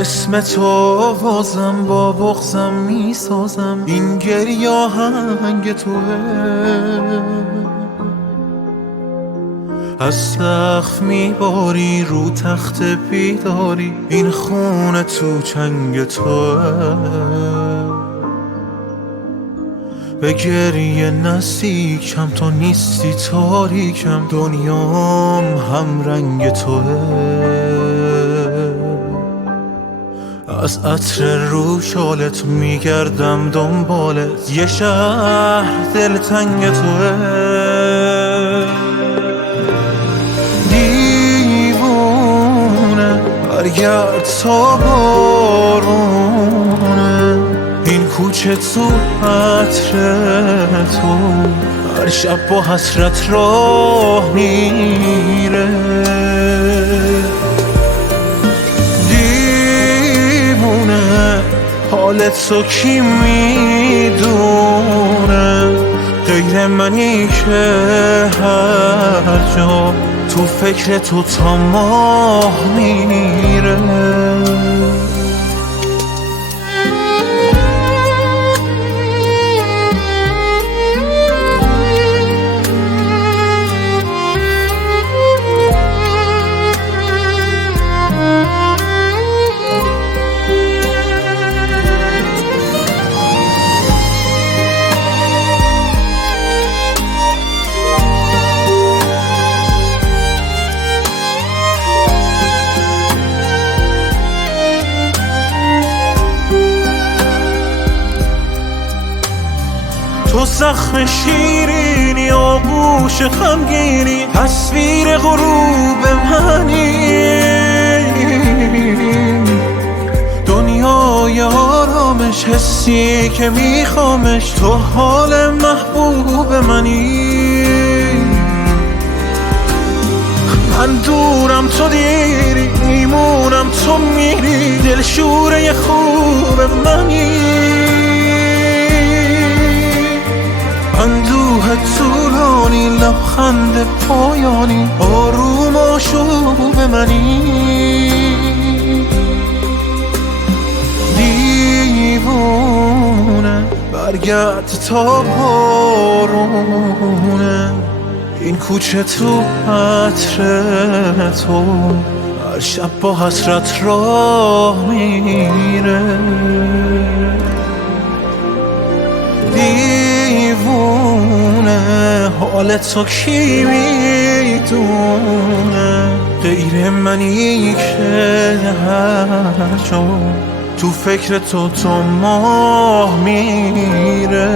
اسم تو بازم با بغزم میسازم، این گریه آهنگ توه. از سقف میباری رو تخت بیداری، این خونه تو چنگ توه. به گریه نزدیکم، تو نیستی تاریکم، دنیام هم رنگ توه. از عطر رو شالت میگردم دنبالت، یه شهر دلتنگ توه. دیوونه برگرد تا بارونه، این کوچه تو عطر تو هر شب با حسرت راه میره. دیوونه حالت تو کی میدونه، غیر منی که هر جا تو فکر تو تا ماه میره. تو زخم شیرینی، آغوش غمگینی، تصویر غروب منی. دنیای آرامش، حسی که میخوامش، تو حال محبوب منی. من دورم تو دیری، میمونم تو میری، دلشوره خوب منی. اندوه طولانی، لبخند پایانی، آروم آشوب منی. دیوونه برگرد تا بارونه، این کوچه تو عطر تو هر شب با حسرت راه میره. دیوونه حالت تو کی میدونه، غیر منی که هر جا تو فکر تو تا ماه میره.